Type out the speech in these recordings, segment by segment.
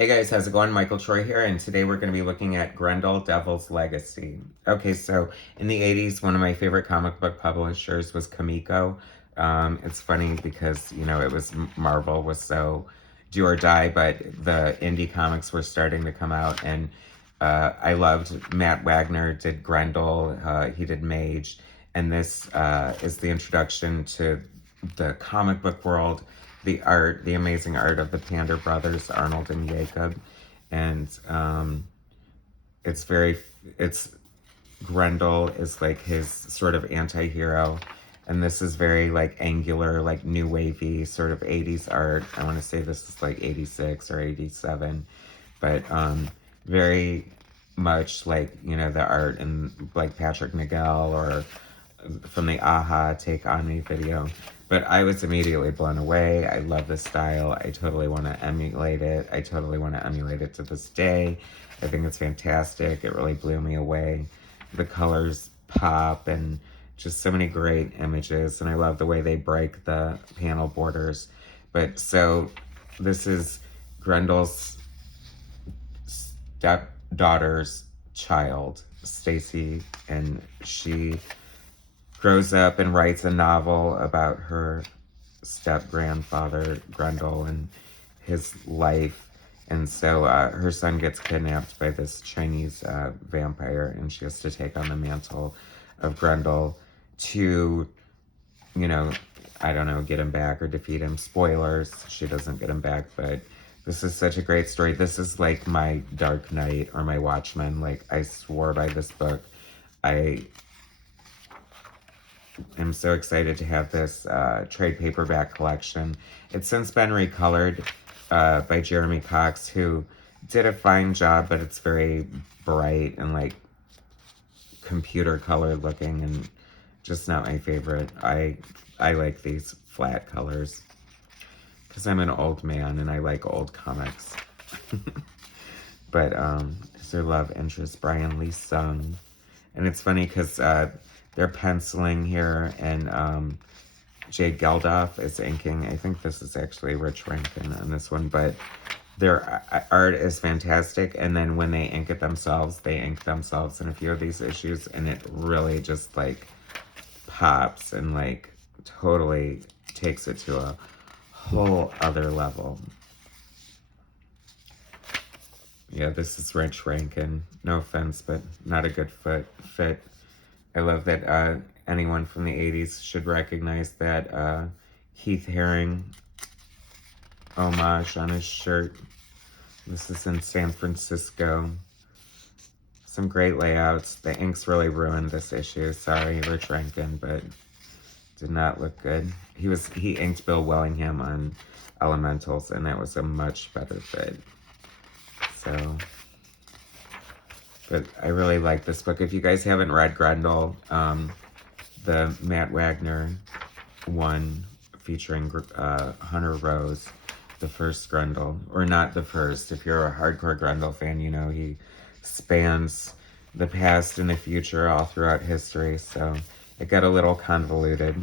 Hey guys, how's it going? Michael Troy here, and today we're going to be looking at Grendel Devil's Legacy. Okay, so in the 80s, one of my favorite comic book publishers was Comico. It's funny because, it was Marvel was so do or die, but the indie comics were starting to come out, and I loved Matt Wagner did Grendel, he did Mage, and this is the introduction to the comic book world, the art, the amazing art of the Pander brothers, Arnold and Jacob. And it's very, it's, Grendel is like his sort of anti-hero. And this is very like angular, like new wavy sort of 80s art. I want to say this is like 86 or 87. But very much like, the art in like Patrick Nagel or from the Aha Take On Me video. But I was immediately blown away. I love this style. I totally want to emulate it. I totally want to emulate it to this day. I think it's fantastic. It really blew me away. The colors pop and just so many great images. And I love the way they break the panel borders. But so this is Grendel's stepdaughter's child, Stacy, and she grows up and writes a novel about her step-grandfather, Grendel, and his life. And so her son gets kidnapped by this Chinese vampire, and she has to take on the mantle of Grendel to, I don't know, get him back or defeat him. Spoilers, she doesn't get him back, but this is such a great story. This is like my Dark Knight or my Watchmen. Like, I swore by this book. I'm so excited to have this trade paperback collection. It's since been recolored by Jeremy Cox, who did a fine job, but it's very bright and like computer colored looking and just not my favorite. I like these flat colors because I'm an old man and I like old comics. But is their love interest Brian Lee Sung. And it's funny because they're penciling here, and Jay Geldof is inking. I think this is actually Rich Rankin on this one, but their art is fantastic. And then when they ink it themselves, they ink themselves in a few of these issues, and it really just like pops and like totally takes it to a whole other level. Yeah, this is Rich Rankin. No offense, but not a good fit. I love that anyone from the 80s should recognize that Keith Haring homage on his shirt. This is in San Francisco. Some great layouts. The inks really ruined this issue. Sorry, Rich Rankin, but did not look good. He inked Bill Wellingham on Elementals, and that was a much better fit. So, but I really like this book. If you guys haven't read Grendel, the Matt Wagner one featuring Hunter Rose, the first Grendel, or not the first. If you're a hardcore Grendel fan, you know he spans the past and the future all throughout history. So it got a little convoluted.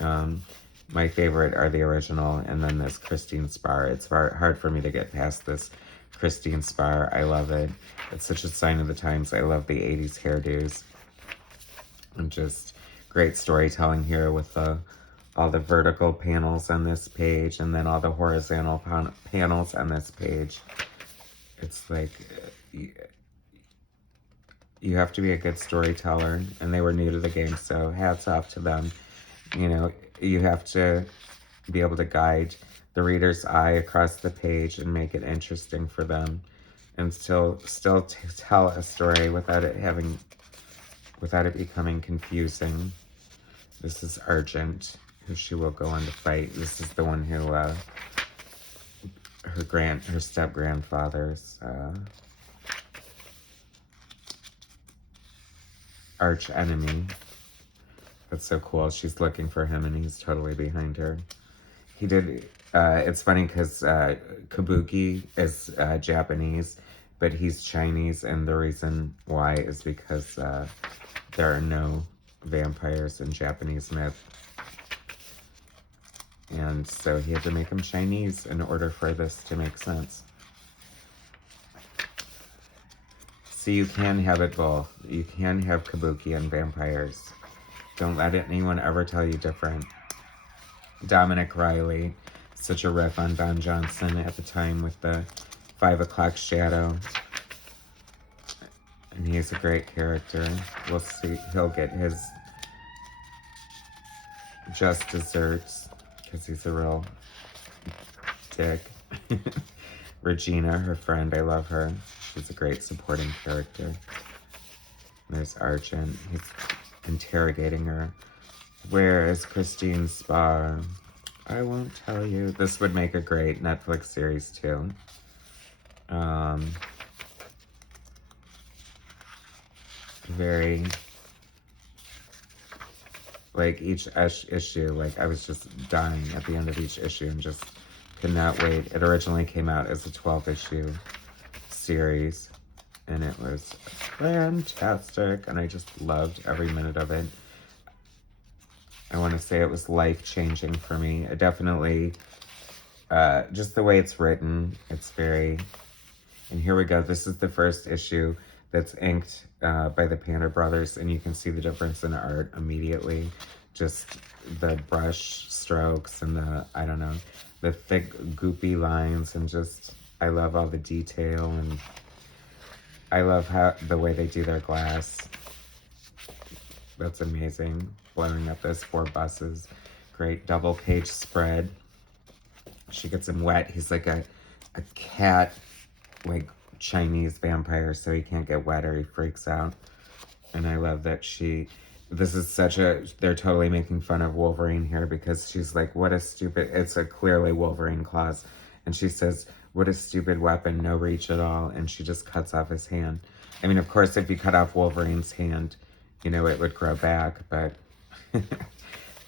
My favorite are the original, and then this Christine Spar. It's hard for me to get past this Christine Spar. I love it. It's such a sign of the times. I love the 80s hairdos. And just great storytelling here with all the vertical panels on this page and then all the horizontal panels on this page. It's like you have to be a good storyteller, and they were new to the game, so hats off to them. You have to be able to guide the reader's eye across the page and make it interesting for them, and still tell a story without it becoming confusing. This is Argent, who she will go on to fight. This is the one who her step-grandfather's arch enemy. That's so cool. She's looking for him, and he's totally behind her. He did. It's funny because Kabuki is Japanese, but he's Chinese, and the reason why is because there are no vampires in Japanese myth. And so he had to make him Chinese in order for this to make sense. So you can have it both. You can have kabuki and vampires. Don't let anyone ever tell you different. Dominic Riley, such a riff on Don Johnson at the time with the 5 o'clock shadow. And he's a great character. We'll see. He'll get his just desserts because he's a real dick. Regina, her friend, I love her. She's a great supporting character. There's Argent. He's interrogating her. Where is Christine Spar? I won't tell you. This would make a great Netflix series too. Very, like, each issue, like, I was just dying at the end of each issue and just could not wait. It originally came out as a 12-issue series, and it was fantastic, and I just loved every minute of it. I want to say it was life-changing for me. It definitely, just the way it's written, it's very... And here we go. This is the first issue that's inked by the Pander brothers, and you can see the difference in art immediately. Just the brush strokes and the, I don't know, the thick, goopy lines, and just, I love all the detail, and I love how the way they do their glass. That's amazing. Blowing up those 4 buses. Great double page spread. She gets him wet. He's like a cat, like Chinese vampire, so he can't get wet or he freaks out. And I love that this is such a, they're totally making fun of Wolverine here because she's like, what a stupid, it's a clearly Wolverine claws. And she says, what a stupid weapon, no reach at all. And she just cuts off his hand. I mean, of course, if you cut off Wolverine's hand, you know, it would grow back, but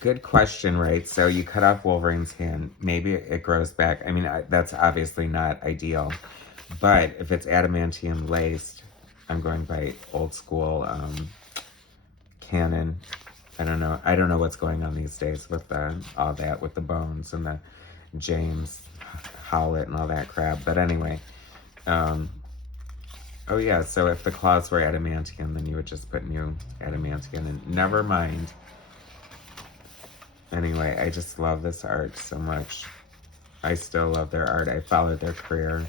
good question, right? So you cut off Wolverine's hand, maybe it grows back. I mean, that's obviously not ideal, but if it's adamantium laced, I'm going by old school canon. I don't know what's going on these days with all that, with the bones and the James Howlett and all that crap. But anyway, oh yeah, so if the claws were adamantium, then you would just put new adamantium and never mind. Anyway, I just love this art so much. I still love their art. I followed their career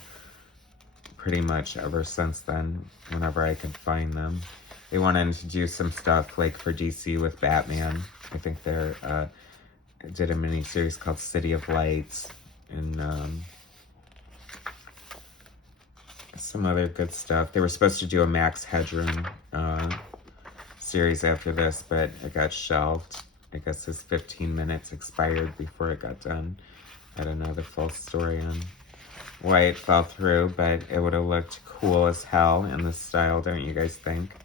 pretty much ever since then, whenever I could find them. They wanted to do some stuff like for DC with Batman. I think they did a mini series called City of Lights, and some other good stuff. They were supposed to do a Max Headroom series after this, but it got shelved. I guess his 15 minutes expired before it got done. I don't know the full story on why it fell through, but it would have looked cool as hell in this style, don't you guys think?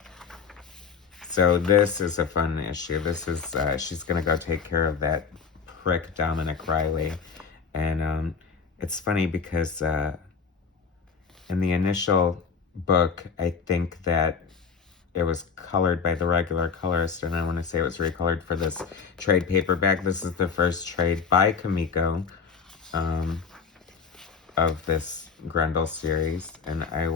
So this is a fun issue. This is, she's gonna go take care of that prick Dominic Riley. And it's funny because in the initial book, I think that it was colored by the regular colorist, and I want to say it was recolored for this trade paperback. This is the first trade by Kamiko of this Grendel series, and I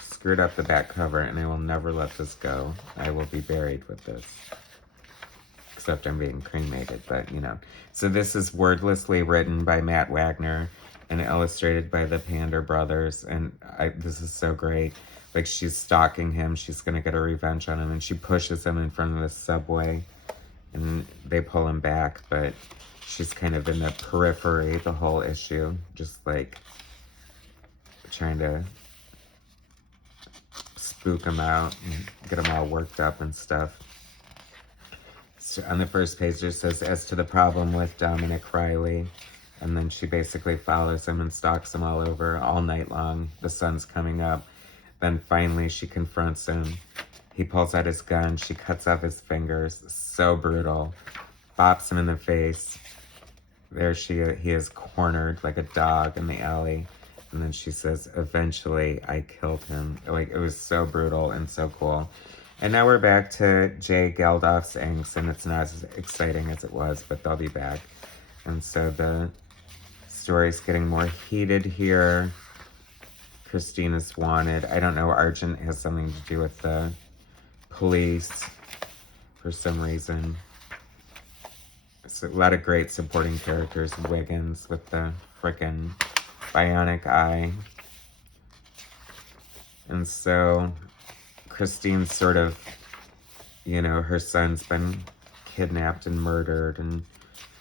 screwed up the back cover, and I will never let this go. I will be buried with this. Except I'm being cremated, but you know. So this is wordlessly written by Matt Wagner and illustrated by the Pander brothers, and this is so great. Like, she's stalking him, she's gonna get a revenge on him, and she pushes him in front of the subway, and they pull him back, but she's kind of in the periphery the whole issue, just like trying to spook him out and get him all worked up and stuff. So on the first page it says, as to the problem with Dominic Riley, and then she basically follows him and stalks him all over all night long. The sun's coming up. Then finally she confronts him. He pulls out his gun. She cuts off his fingers. So brutal. Bops him in the face. There he is cornered like a dog in the alley. And then she says, eventually I killed him. Like, it was so brutal and so cool. And now we're back to Jay Geldof's inks, and it's not as exciting as it was, but they'll be back. And so the story's getting more heated here. Christine is wanted. I don't know, Argent has something to do with the police for some reason. So a lot of great supporting characters. Wiggins with the frickin' bionic eye. And so Christine's sort of, you know, her son's been kidnapped and murdered, and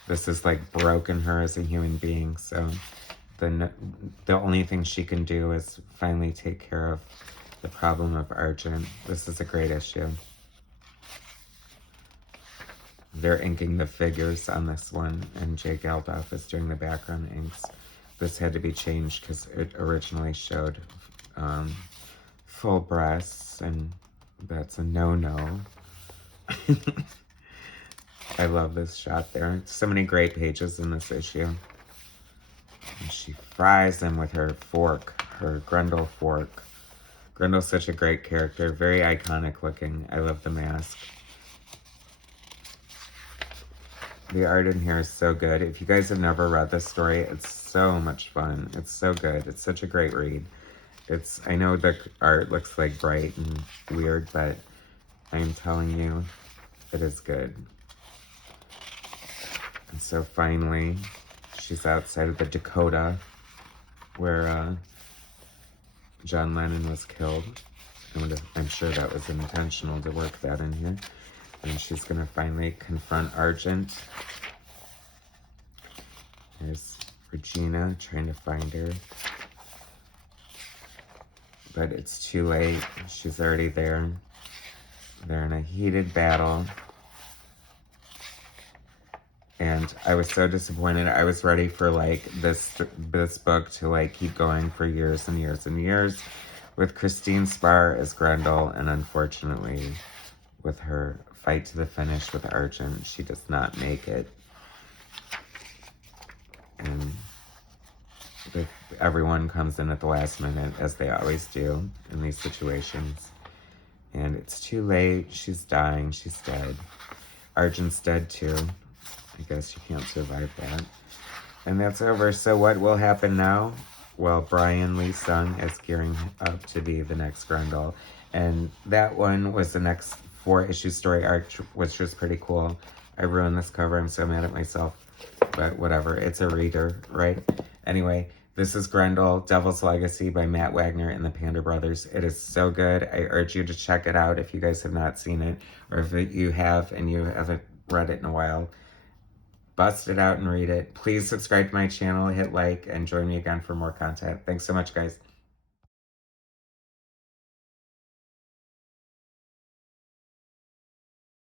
this has like broken her as a human being. So the only thing she can do is finally take care of the problem of Argent. This is a great issue. They're inking the figures on this one, and Jay Geldof is doing the background inks. This had to be changed because it originally showed full breasts, and that's a no-no. I love this shot there. So many great pages in this issue. And she fries them with her fork, her Grendel fork. Grendel's such a great character, very iconic looking. I love the mask. The art in here is so good. If you guys have never read this story, it's so much fun. It's so good. It's such a great read. I know the art looks like bright and weird, but I'm telling you, it is good. And so finally, she's outside of the Dakota where John Lennon was killed. I'm sure that was intentional to work that in here. And she's going to finally confront Argent. There's Regina trying to find her. But it's too late. She's already there. They're in a heated battle. And I was so disappointed. I was ready for like this book to like keep going for years and years and years with Christine Spar as Grendel, and unfortunately with her fight to the finish with Argent, she does not make it. And everyone comes in at the last minute, as they always do in these situations. And it's too late. She's dying. She's dead. Argent's dead too. I guess you can't survive that. And that's over. So what will happen now? Well, Brian Lee Sung is gearing up to be the next Grendel. And that one was the next 4-issue story arc, which was pretty cool. I ruined this cover. I'm so mad at myself. But whatever. It's a reader, right? Anyway, this is Grendel, Devil's Legacy by Matt Wagner and the Pander Brothers. It is so good. I urge you to check it out if you guys have not seen it. Or if you have and you haven't read it in a while. Bust it out and read it. Please subscribe to my channel, hit like, and join me again for more content. Thanks so much, guys.